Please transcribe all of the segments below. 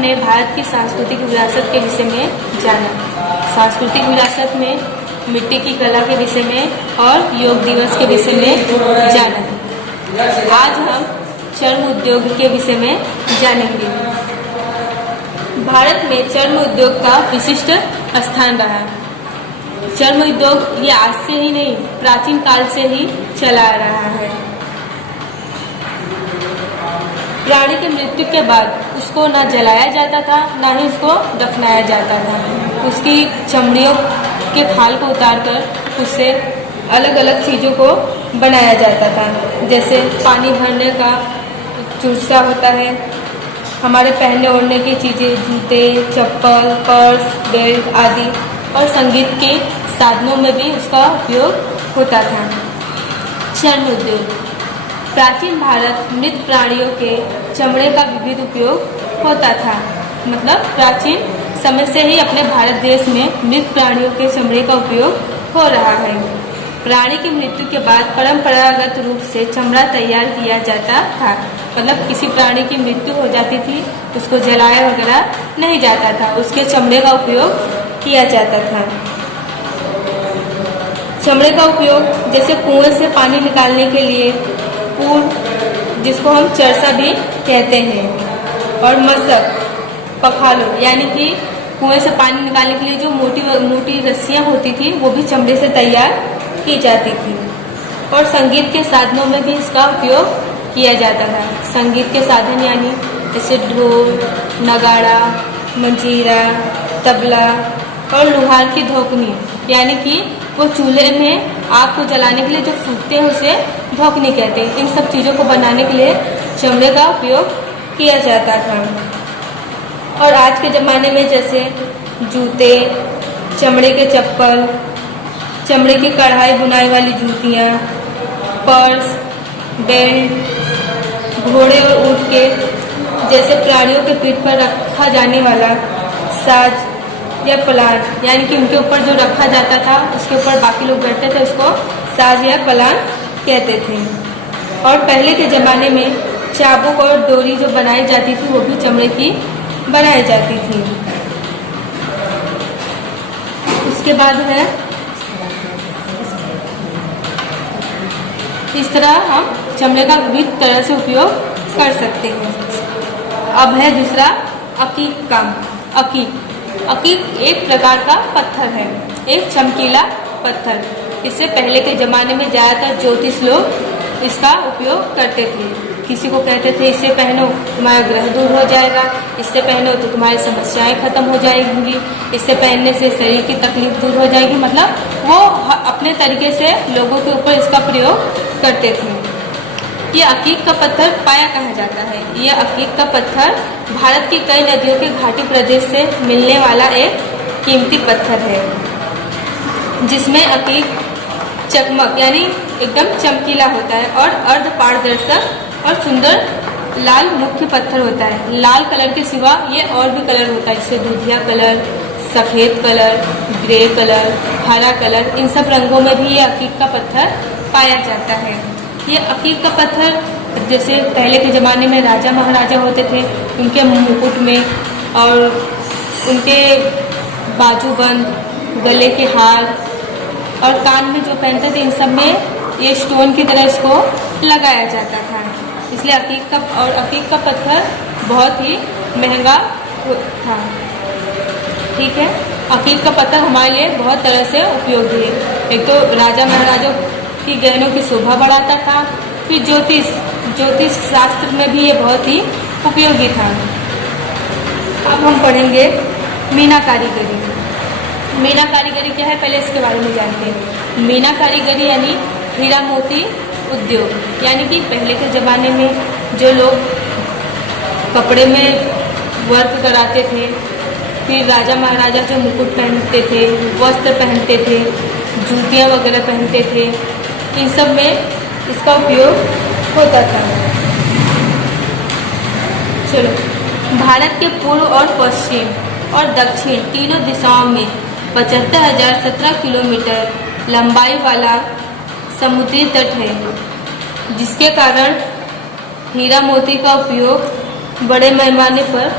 हमने भारत की सांस्कृतिक विरासत के विषय में जाना। सांस्कृतिक विरासत में मिट्टी की कला के विषय में और योग दिवस के विषय में जाना। आज हम चर्म उद्योग के विषय में जानेंगे। भारत में चर्म उद्योग का विशिष्ट स्थान रहा। चर्म उद्योग ये आज से ही नहीं, प्राचीन काल से ही चला आ रहा है। प्राणी की मृत्यु के बाद उसको ना जलाया जाता था, ना ही उसको दफनाया जाता था। उसकी चमड़ियों के खाल को उतारकर उससे अलग अलग चीज़ों को बनाया जाता था। जैसे पानी भरने का चूसा होता है, हमारे पहनने ओढ़ने की चीज़ें, जूते, चप्पल, पर्स, बेल्ट आदि, और संगीत के साधनों में भी उसका उपयोग होता था। चर्म उद्योग। प्राचीन भारत मृत प्राणियों के चमड़े का विविध उपयोग होता था। मतलब प्राचीन समय से ही अपने भारत देश में मृत प्राणियों के चमड़े का उपयोग हो रहा है। प्राणी की मृत्यु के बाद परंपरागत रूप से चमड़ा तैयार किया जाता था। मतलब किसी प्राणी की मृत्यु हो जाती थी, उसको जलाया वगैरह नहीं जाता था, उसके चमड़े का उपयोग किया जाता था। चमड़े का उपयोग जैसे कुएं से पानी निकालने के लिए पूर, जिसको हम चरसा भी कहते हैं, और मशक, पखालो, यानी कि कुएं से पानी निकालने के लिए जो मोटी मोटी रस्सियां होती थी वो भी चमड़े से तैयार की जाती थी। और संगीत के साधनों में भी इसका उपयोग किया जाता था। संगीत के साधन यानी जैसे ढोल, नगाड़ा, मंजीरा, तबला और लोहार की धोकनी, यानी कि वो चूल्हे में आग को जलाने के लिए जो फूकते हैं उसे धोकनी कहते हैं। इन सब चीज़ों को बनाने के लिए चमड़े का उपयोग किया जाता था। और आज के ज़माने में जैसे जूते, चमड़े के चप्पल, चमड़े की कढ़ाई बुनाई वाली जूतियाँ, पर्स, बेल्ट, घोड़े और ऊँट के जैसे प्राणियों के पीठ पर रखा जाने वाला साज या पलान, यानी कि उनके ऊपर जो रखा जाता था उसके ऊपर बाकी लोग बैठते थे, उसको साज या पलान कहते थे। और पहले के ज़माने में चाबुक और डोरी जो बनाई जाती थी वो भी चमड़े की बनाई जाती थी। उसके बाद है, इस तरह हम चमड़े का विविध तरह से उपयोग कर सकते हैं। अब है दूसरा अकीक काम। अकीक एक प्रकार का पत्थर है, एक चमकीला पत्थर। इससे पहले के ज़माने में ज़्यादातर ज्योतिष लोग इसका उपयोग करते थे। किसी को कहते थे इससे पहनो तुम्हारा ग्रह दूर हो जाएगा, इससे पहनो तो तुम्हारी समस्याएं खत्म हो जाएंगी, इससे पहनने से शरीर की तकलीफ दूर हो जाएगी। मतलब वो अपने तरीके से लोगों के ऊपर इसका प्रयोग करते थे। ये अकीक का पत्थर पाया कहाँ जाता है? यह अकीक का पत्थर भारत की कई नदियों के घाटी प्रदेश से मिलने वाला एक कीमती पत्थर है, जिसमें अकीक चकमक यानी एकदम चमकीला होता है और अर्ध पारदर्शक और सुंदर लाल मुख्य पत्थर होता है। लाल कलर के सिवा ये और भी कलर होता है, जैसे दूधिया कलर, सफ़ेद कलर, ग्रे कलर, हरा कलर, इन सब रंगों में भी ये अकीक का पत्थर पाया जाता है। ये अकीक का पत्थर जैसे पहले के ज़माने में राजा महाराजा होते थे, उनके मुकुट में और उनके बाजूबंद, गले के हार और कान में जो पहनते थे, इन सब में ये स्टोन की तरह इसको लगाया जाता था। इसलिए अकीक का पत्थर बहुत ही महंगा था। ठीक है, अकीक का पत्थर हमारे लिए बहुत तरह से उपयोगी है। एक तो राजा महाराजों की गहनों की शोभा बढ़ाता था, फिर ज्योतिष शास्त्र में भी ये बहुत ही उपयोगी था। अब हम पढ़ेंगे मीना कारीगरी। मीना कारीगरी क्या है, पहले इसके बारे में जानते हैं। मीना कारीगरी यानी हीरा मोती उद्योग, यानी कि पहले के ज़माने में जो लोग कपड़े में वर्क कराते थे, फिर राजा महाराजा जो मुकुट पहनते थे, वस्त्र पहनते थे, जूतियाँ वगैरह पहनते थे, इन सब में इसका उपयोग होता था। चलो, भारत के पूर्व और पश्चिम और दक्षिण तीनों दिशाओं में 75,017 किलोमीटर लंबाई वाला समुद्री तट है, जिसके कारण हीरा मोती का उपयोग बड़े पैमाने पर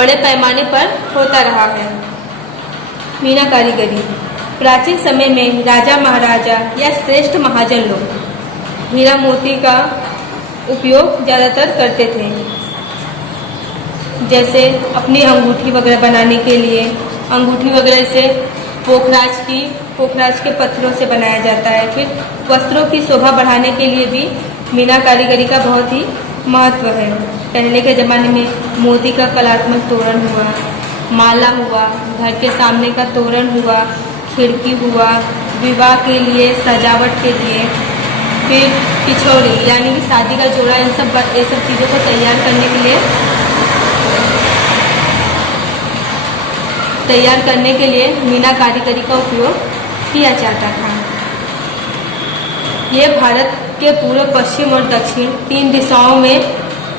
बड़े पैमाने पर होता रहा है। मीना कारीगरी। प्राचीन समय में राजा महाराजा या श्रेष्ठ महाजन लोग हीरा मोती का उपयोग ज़्यादातर करते थे, जैसे अपनी अंगूठी वगैरह बनाने के लिए। अंगूठी वगैरह से पोखराज के पत्थरों से बनाया जाता है। फिर वस्त्रों की शोभा बढ़ाने के लिए भी मीना कारीगरी का बहुत ही महत्व है। पहले के ज़माने में मोती का कलात्मक तोरण हुआ, माला हुआ, घर के सामने का तोरण हुआ, खिड़की हुआ, विवाह के लिए, सजावट के लिए। फिर पिछौड़ी यानी कि शादी का जोड़ा, ये सब चीज़ों को तैयार करने के लिए मीना कारीगरी का उपयोग किया जाता था। ये भारत के पूर्व, पश्चिम और दक्षिण 3 दिशाओं में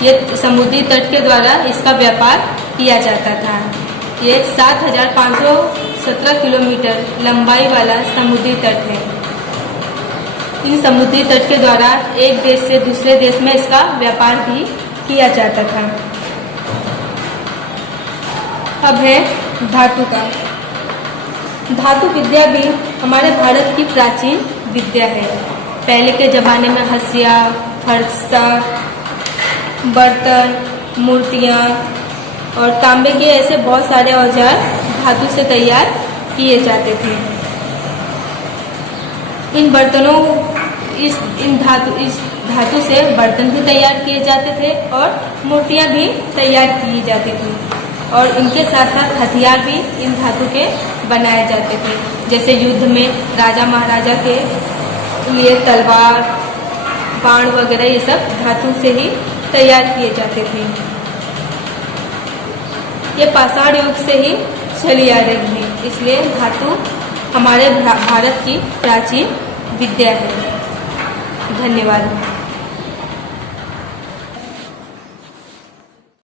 ये समुद्री तट के द्वारा इसका व्यापार किया जाता था। ये 7,517 किलोमीटर लंबाई वाला समुद्री तट है। इन समुद्री तट के द्वारा एक देश से दूसरे देश में इसका व्यापार भी किया जाता था। अब है धातु का। धातु विद्या भी हमारे भारत की प्राचीन विद्या है। पहले के ज़माने में हंसिया, फरसा, बर्तन, मूर्तियाँ और तांबे के ऐसे बहुत सारे औजार धातु से तैयार किए जाते थे। इस धातु से बर्तन भी तैयार किए जाते थे और मूर्तियाँ भी तैयार की जाती थी, और इनके साथ साथ हथियार भी इन धातु के बनाए जाते थे। जैसे युद्ध में राजा महाराजा के लिए तलवार, बाण वगैरह ये सब धातु से ही तैयार किए जाते थे। ये पाषाण युग से ही चली आ रही है, इसलिए धातु हमारे भारत की प्राचीन विद्या है। धन्यवाद।